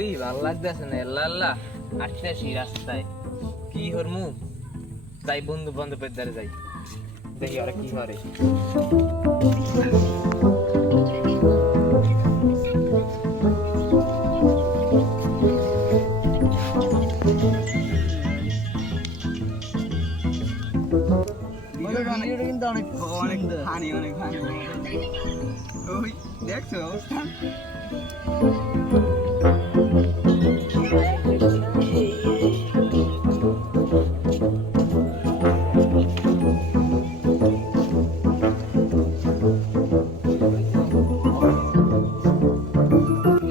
ঘুরি ভাল লাগতেছে না আল্লাহ আল্লাহ আসতেছি রাস্তায় কি হরমু যাই বন্ধু বান্ধবের দ্বারে যাই দেখি ওরা কি করে কিন্তু অনেক অনেক ফানি অনেক ফানি ওই দেখছো অবস্থা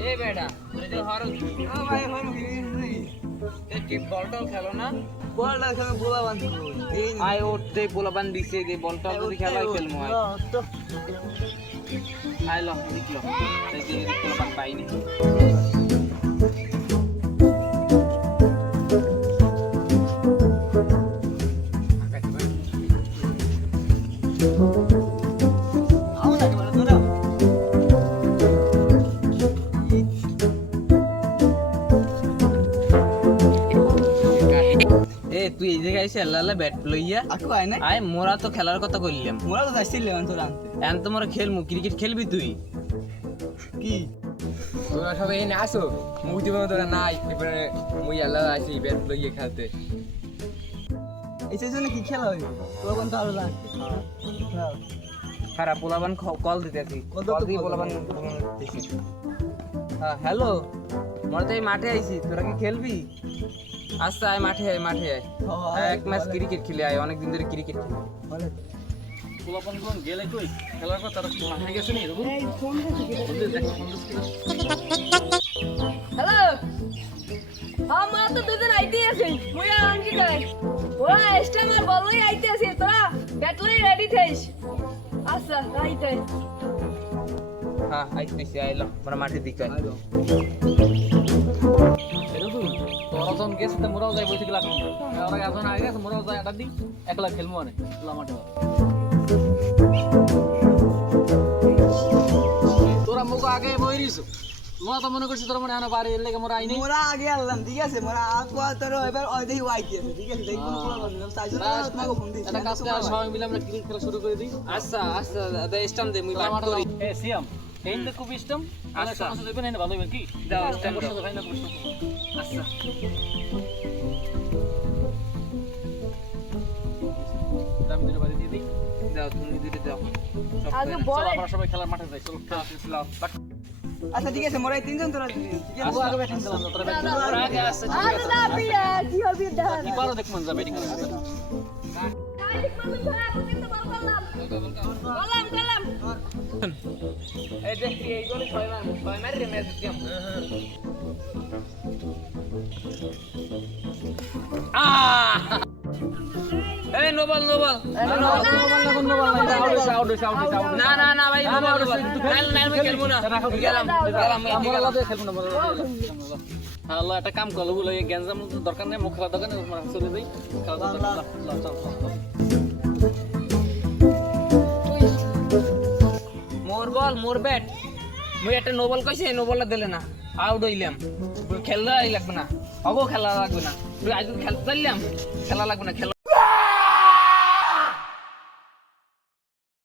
এ বেটা তুই যে হর ভাই হর কি বলটাও খেলো না বলটা খেলে বোলা বান্ধব আয় ওতে পোলাপান দিছে যে বলটাও যদি খেলাই খেলমু আয় তো আয় ল দেখলো এই যে পোলাপান পাইনি এ তুই এই জায়গায় এসে আল্লাহ ব্যাট লইয়া আকু আয় না আয় মোরা তো খেলার কথা কইলাম মোরা তো যাচ্ছিলাম তোর আনতে এখন তো মোরা খেলমু ক্রিকেট খেলবি তুই কি তোরা সবাই এনে আসো মুখ দিব তোরা নাই এবারে মুই আল্লাহ আছি ব্যাট লইয়ে খেলতে এসের জন্য কি খেলা হইবে তোর কোন তো আরো লাগে হ্যাঁ খারাপ পোলাপান কল দিতেছি কল তো কল দিয়ে কল। পোলাপান দিতেছি হ্যাঁ হ্যালো মোরা তো এই মাঠে আইছি তোরা কি খেলবি আচ্ছা আয় মাঠে আয় এক ম্যাচ ক্রিকেট খেলে আয় অনেকদিন ধরে ক্রিকেট খেলি পোলাপন কোন গেলে কই খেলার কথা তারা মাঠে গেছে নি এরকম এই ফোন হ্যালো আমার তো দুজন আইতে আছে মুই আর কি করে ওরা স্টেমার বলই আইতে আছে তোরা ব্যাটলি রেডি থেস আচ্ছা আইতে হ্যাঁ আইতেছি আইলো মোরা মাঠের দিকে আয় এরকম তোরা যখন গেছে তো মোরাও যাই বসে গেলাম ওরা এখন আগে গেছে মোরাও যাই একটা দিন একলা খেলবো অনেক মাঠে তোরা মুখ আগে বইরিস তোরা তো মনে করছিস তোরা মনে হয় না বাড়ি এর লেগে মোরা আইনি মোরা আগে আনলাম ঠিক আছে মোরা আকু তোর এবার ওই দেখি ওয়াইটি আছে ঠিক আছে দেখুন পুরো বান্ধব চাইছো না তোমাকে ফোন দিছি একটা কাজ করে সবাই মিলে আমরা ক্রিকেট খেলা শুরু করে দিই আচ্ছা আচ্ছা দাদা স্টাম্প দে মুই তোরা বাট মাঠে করি এ সিয়াম এই তো খুব ইষ্টম আচ্ছা আচ্ছা। সমস্যা দেবেন না ভালো হবে কি দাও স্টাম্প বসে দাও তো ভাই না বসে আচ্ছা দাম দিলে বাড়ি দিয়ে দিই দাও তুমি দুটো দাও সব আগে করে। বলে আমরা সবাই খেলার মাঠে যাই চলো লাও। আচ্ছা ঠিক আছে মোরা এই তিনজন তোরা ঠিক আছে আগে ব্যাটিং দিলাম তোরা ব্যাটিং ওরা আগে আসছে ঠিক আরে আছে না বিয়া কি হবে দেখা কি পারো দেখ মন যা ব্যাটিং করে কলাম এই দেখ এই গোলে ছয় মার রে ম্যাচ দিম এই নোবল না না না ভাই নোবল নাইল আমি খেলবো না গেলাম আল্লাহ একটা কাম করলো বলে গ্যাঞ্জাম দরকার নেই মুখ খেলা দরকার নেই চলে যাই খেলা মোর বল মোর ব্যাট মুই একটা নোবল কইছে এই নোবলটা দিলে না আউট হইলাম খেলা লাগবে না অগো খেলা লাগবে না তুই আজ খেলতে পারলাম খেলা লাগবে না খেলা